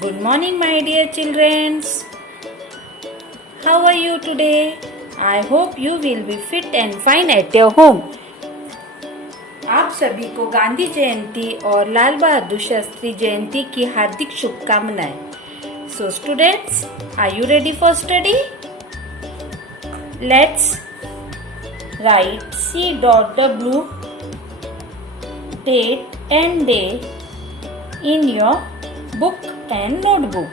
Good morning, my dear children. How are you today? I hope you will be fit and fine at your home. आप सभी को गांधी जयंती और लाल बहादुर शास्त्री जयंती की हार्दिक शुभकामनाएं. So students, are you ready for study? Let's write C.W date and day in your book and notebook.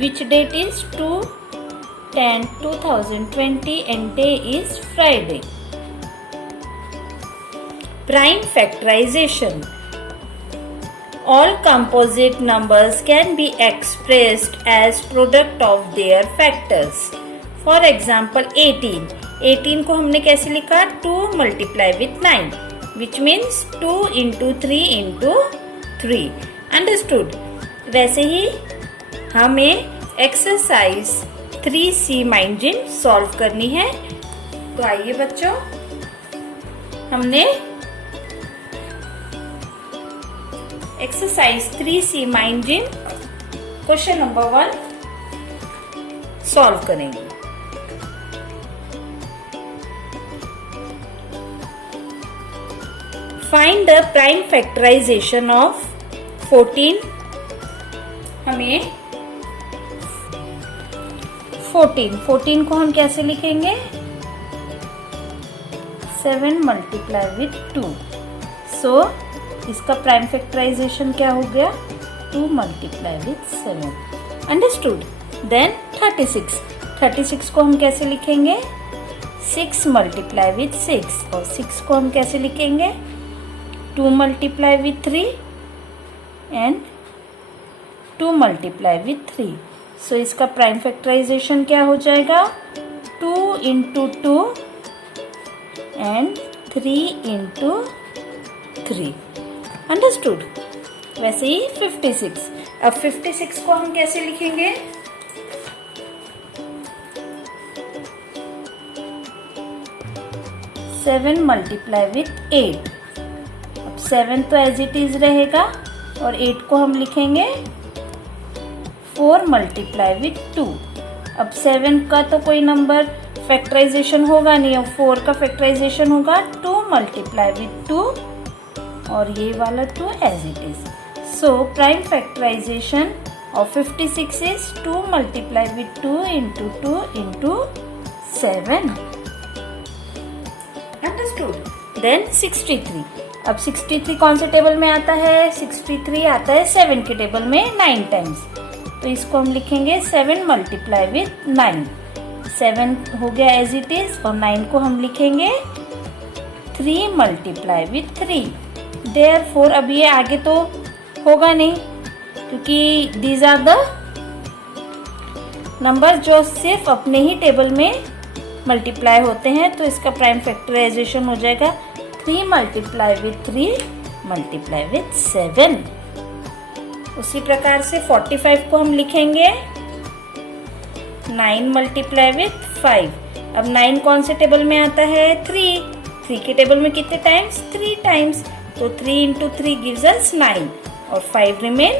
Which date is 2/10/2020 and day is Friday. Prime factorization. All composite numbers can be expressed as product of their factors. For example, 18. 18 को हमने कैसे लिखा? 2 multiply with 9, which means 2 into 3 into 3. Understood? वैसे ही हमें exercise 3C mind gym solve करनी है. तो आइए बच्चों, हमने exercise 3C mind gym question number 1 solve करेंगे. Find the prime factorisation of 14. हमें 14 को हम कैसे लिखेंगे? 7 मल्टीप्लाई विथ 2. सो इसका प्राइम फैक्टराइजेशन क्या हो गया? 2 मल्टीप्लाई विथ 7. अंडरस्टूड? देन 36 को हम कैसे लिखेंगे? 6 मल्टीप्लाई विथ 6. और 6 को हम कैसे लिखेंगे? 2 multiply with 3 and 2 multiply with 3. सो इसका प्राइम फैक्टराइजेशन क्या हो जाएगा? 2 इंटू 2 एंड 3 इंटू 3. अंडरस्टूड? वैसे ही 56. अब 56 को हम कैसे लिखेंगे? 7 मल्टीप्लाई विथ 8. अब 7 तो एज इट इज रहेगा और 8 को हम लिखेंगे 4 मल्टीप्लाई विथ 2. अब 7 का तो कोई नंबर फैक्टराइजेशन होगा नहीं, और 4 का फैक्टराइजेशन होगा 2 मल्टीप्लाई विथ 2 और ये वाला 2 as it is. So prime factorisation of 56 is 2 multiply with 2 into 2 into 7. Understood? Then 63. अब 63 कौन से टेबल में आता है? 63 आता है 7 के टेबल में 9 टाइम्स. तो इसको हम लिखेंगे 7 मल्टीप्लाई विथ 9. 7 हो गया एज इट इज, और 9 को हम लिखेंगे 3 मल्टीप्लाई विथ 3. देयरफॉर अब ये आगे तो होगा नहीं, क्योंकि दीज आर द नंबर जो सिर्फ अपने ही टेबल में मल्टीप्लाई होते हैं. तो इसका प्राइम फैक्टराइजेशन हो जाएगा 3 मल्टीप्लाई विथ 3 मल्टीप्लाई विथ 7. उसी प्रकार से 45 को हम लिखेंगे 9 मल्टीप्लाई विथ 5. अब 9 कौन से टेबल में आता है? 3 के टेबल में कितने टाइम्स? 3 टाइम्स. तो 3 इंटू 3 गिव्स अस 9 और 5 रिमेन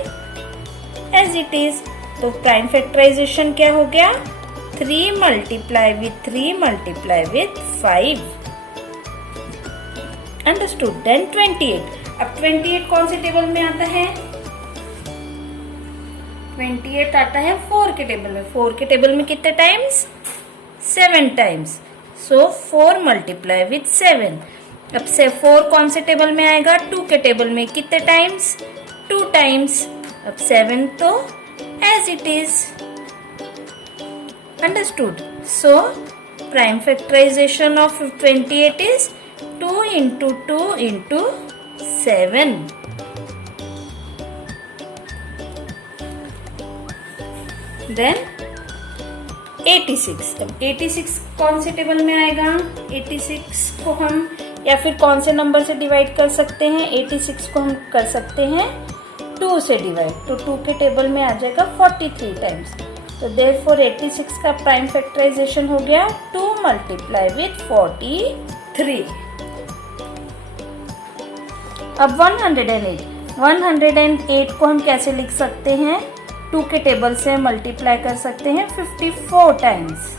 एज इट इज. तो प्राइम फैक्टराइजेशन क्या हो गया? 3 multiply with 3 multiply with 5. Understood? Then 28. अब 28 कौन से टेबल में आता है? 28 आता है 4 के टेबल में. 4 के टेबल में कितने times? 7 times. So 4 multiply with 7. अब से 4 कौन से टेबल में आएगा? 2 के टेबल में. कितने टाइम्स? 2 टाइम्स. अब 7 तो as it is. Understood? So prime factorisation of 28 is 2 into 2 into 7. Then 86. अब 86 कौन से टेबल में आएगा? 86 को हम या फिर कौन से नंबर से डिवाइड कर सकते हैं? 86 को हम कर सकते हैं 2 से डिवाइड. तो 2 के टेबल में आ जाएगा 43 टाइम्स. तो देयरफॉर 86 का प्राइम फैक्टराइजेशन हो गया 2 मल्टीप्लाई विथ 43. अब 108 को हम कैसे लिख सकते हैं? 2 के टेबल से मल्टीप्लाई कर सकते हैं 54 टाइम्स,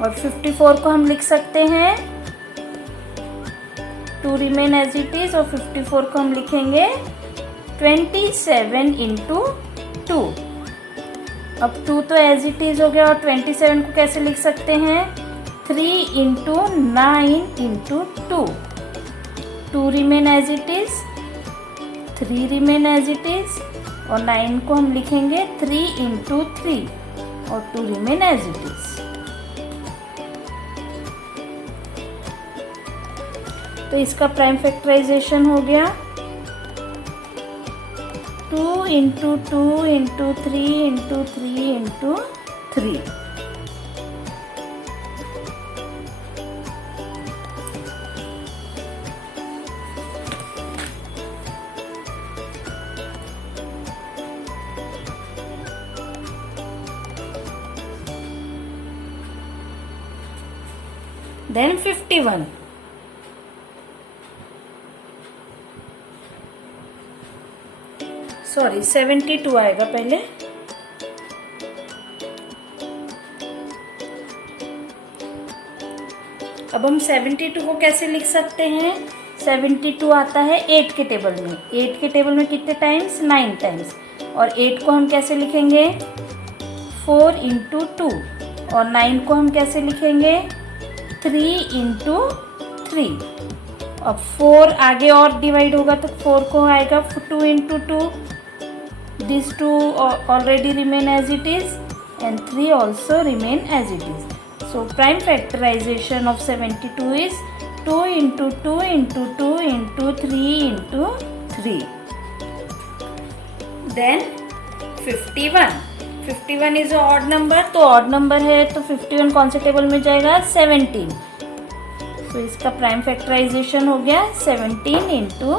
और 54 को हम लिख सकते हैं 2 रिमेन एज इट इज, और 54 को हम लिखेंगे 27 इंटू 2। अब 2 तो एज इट इज हो गया, और 27 को कैसे लिख सकते हैं 3 into 9 into 2। 2 remain as it is, 3 remain as it is, और 9 को हम लिखेंगे 3 इंटू 3, और 2 रिमेन एज इट इज। तो इसका प्राइम फैक्टराइजेशन हो गया 2 into 2 into 3 into 3 into 3। Then 51, sorry 72 आएगा पहले। अब हम 72 को कैसे लिख सकते हैं, 72 आता है 8 के टेबल में। 8 के टेबल में कितने टाइम्स, 9 टाइम्स, और 8 को हम कैसे लिखेंगे 4 इंटू 2, और 9 को हम कैसे लिखेंगे 3 इंटू 3। अब 4 आगे और डिवाइड होगा तो 4 को आएगा 2 into 2, these 2 already remain as it is, and 3 also remain as it is. So prime factorization of 72 is 2 into 2 into 2 into 3 into 3. Then 51, 51 is a odd number, तो odd number है तो 51 कौन से टेबल में जाएगा 17। तो इसका प्राइम फैक्टराइजेशन हो गया 17 इंटू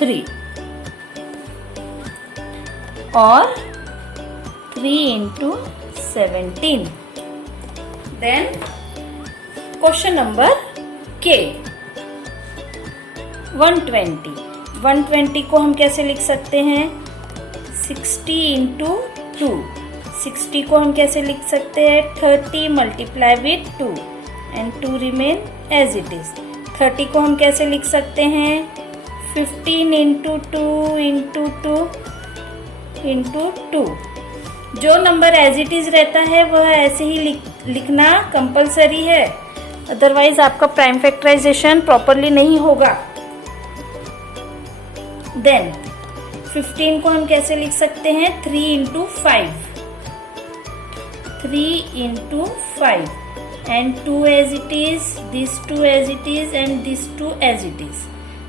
3 और 3 इंटू 17। देन क्वेश्चन नंबर के 120। 120 को हम कैसे लिख सकते हैं 60 इंटू 2। 60 को हम कैसे लिख सकते हैं 30 multiply with 2 and 2 remain as it is. 30 को हम कैसे लिख सकते हैं 15 इंटू 2 इंटू 2 इंटू 2। जो नंबर एज इट इज रहता है वह ऐसे ही लिखना कंपलसरी है, अदरवाइज आपका प्राइम फैक्टराइजेशन प्रॉपरली नहीं होगा। देन 15 को हम कैसे लिख सकते हैं 3 into 5, 3 into 5 and 2 as it is, this 2 as it is and this 2 as it is.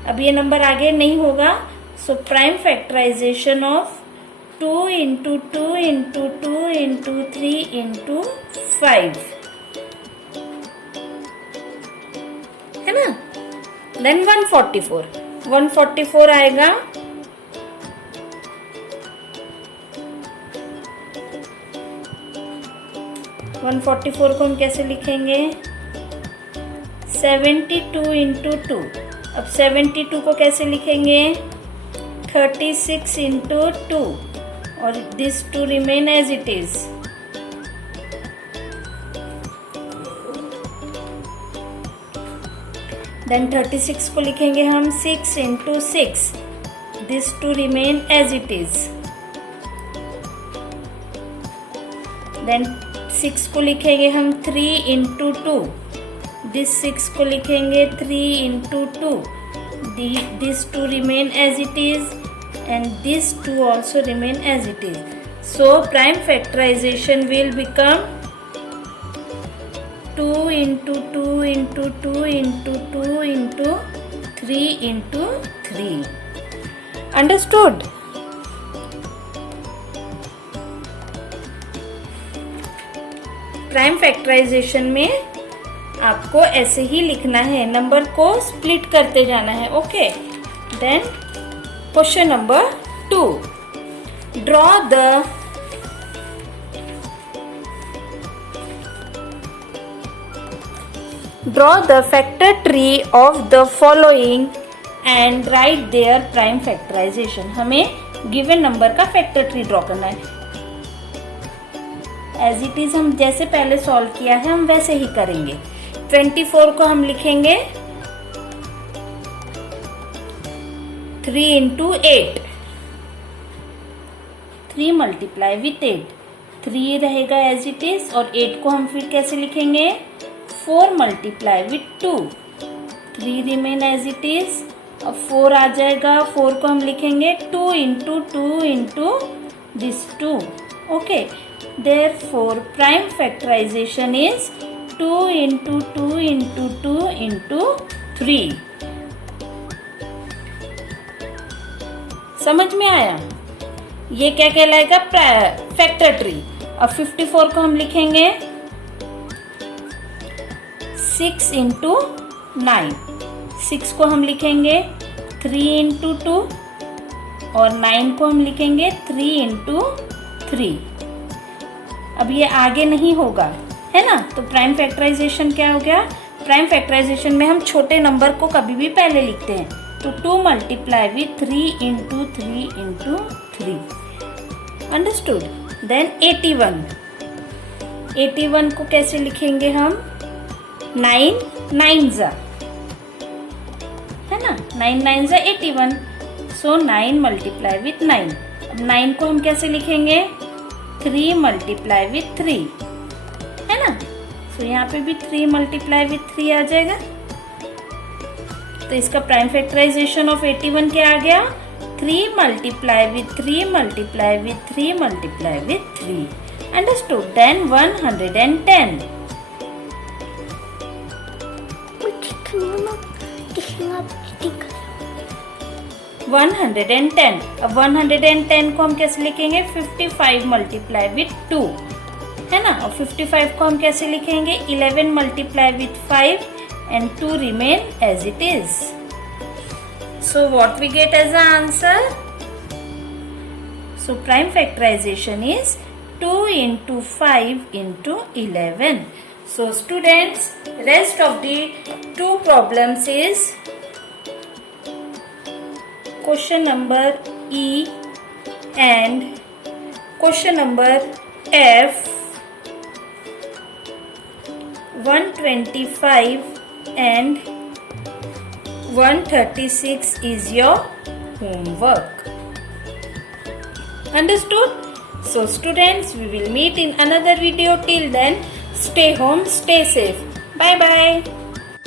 अब ये नंबर आगे नहीं होगा, so prime factorisation of 2 into 2 into 2 into 3 into 5 है ना। देन 144, 144 आएगा 144 को हम कैसे लिखेंगे 72 इंटू 2। अब 72 को कैसे लिखेंगे 36 इंटू 2 और this 2 remain as it is. Then 36 को लिखेंगे हम 6 into 6, this 2 remain as it is. Then 6 को लिखेंगे हम 3 इंटू 2, दिस 6 को लिखेंगे 3 into 2, this 2 remain as it is and this 2 also remain as it is. So prime factorization will become 2 into 2 into 2 into 2 into 3 into 3. Understood? Prime factorisation में आपको ऐसे ही लिखना है, नंबर को स्प्लिट करते जाना है। Okay, then question number 2, draw the factor tree of the following and write their prime factorization। हमें गिवन नंबर का फैक्टर ट्री ड्रॉ करना है। एज इट इज हम जैसे पहले सॉल्व किया है हम वैसे ही करेंगे। 24 को हम लिखेंगे 3 into 8, 3 मल्टीप्लाई विथ 8, 3 रहेगा एज इट इज, और 8 को हम फिर कैसे लिखेंगे 4 multiply with 2, 3 remain as it is. अब 4 आ जाएगा, 4 को हम लिखेंगे 2 into 2 into this 2, okay. Therefore prime factorization is 2 into 2 into 2 into 3। समझ में आया? ये क्या कहलाएगा फैक्टर ट्री। अब 54 को हम लिखेंगे 6 into 9, 6 को हम लिखेंगे 3 into 2 और 9 को हम लिखेंगे 3 into 3। अब ये आगे नहीं होगा, है ना, तो प्राइम फैक्टराइजेशन क्या हो गया? प्राइम फैक्टराइजेशन में हम छोटे नंबर को कभी भी पहले लिखते हैं, तो 2 multiply with 3 into 3 into 3। Understood? Then 81, 81 को कैसे लिखेंगे हम? 9 9 है ना, 9 9 81, सो 9 मल्टीप्लाई विथ 9। अब 9 को हम कैसे लिखेंगे 3 मल्टीप्लाई विथ 3, है ना, सो यहाँ पे भी 3 मल्टीप्लाई विथ 3 आ जाएगा। तो इसका प्राइम फैक्टराइजेशन ऑफ 81 क्या आ गया? 3 multiply with 3 multiply with 3 multiply with 3। Understood? Then 110, 110। अब 110 को हम कैसे लिखेंगे 55 मल्टीप्लाई विथ 2, है ना, और 55 को हम कैसे लिखेंगे 11 multiply with 5 and 2 remain as it is. So what we get as an answer? So prime factorization is 2 into 5 into 11. So students, rest of the 2 problems is question number E and question number F, 125 and 136 is your homework. Understood? So students, we will meet in another video. Till then, stay home, stay safe. Bye bye.